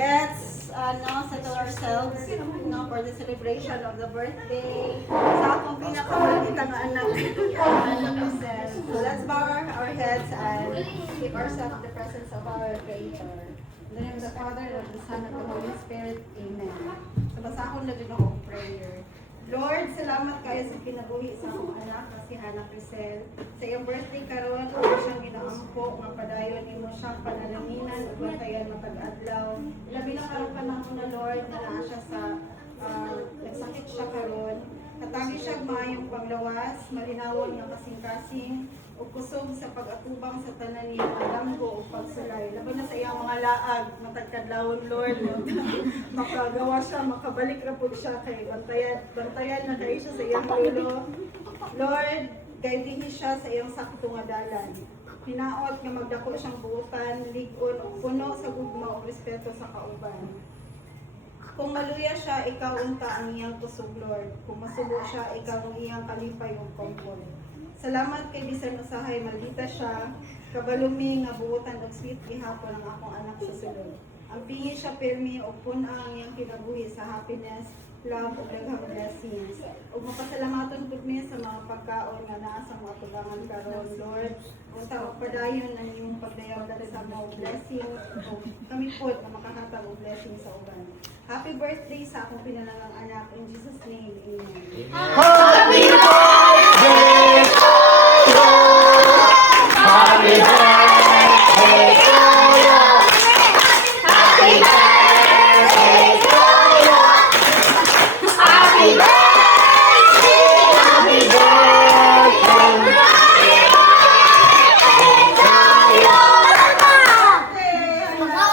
Let's settle ourselves for the celebration of the birthday sa akong pinakamalita nga anak, Marcel. So let's bow our heads and give ourselves the presence of our Creator. In the name of the Father, and of the Son, and of the Holy Spirit. Amen. So basahon na din ako prayer. Lord, salamat kayo sa kinabuhi sa akong anak na si Hannah Crisel. Sa iyong birthday karon, ako siyang ginaampo, nga padayon imo siyang panalanginanan ug bantayan matag-adlaw. Labi na karon panahon na Lord, na naa siya sa nagsakit siya karon. Katagi siya maayong panglawas, malinawon nga kasing-kasing, ug kusog sa pag-atubang sa tanan niya ang damgo ug pagsulay. Laban na sa iyang mga laag, matagkadlawon Lord. Makagawa siya, makabalik ra pud siya kay bantayan na kay siya sa iyang lulo. Lord, guide siya sa iyang sakto nga dalan. Hinaot nga magdako siyang buutan, lig-on ug puno sa gugma ug respeto sa kauban. Kung maluya siya, ikaw unta ang iyang kusog, Lord. Kung masubo siya, ikaw ang iyang kalipay ug comfort. Salamat kay bisan usahay maldita siya, kabalumi nga buutan ug sweet gihapon ang akong anak sa sulod. Ang pingi siya pirmi ug pun ang iyang kinabuhi sa happiness, love ug daghang blessings. Ug mapasalamaton pud mi sa mga pagkaon nga naa sa mga tugangan karon, Lord. Unta og padayon ang imong pagdayaw sa mga blessings ug kami pud nga makahatag og blessings sa uban. Happy birthday sa akong pinalangang anak, in Jesus name. Amen. Happy birthday to you. Happy birthday.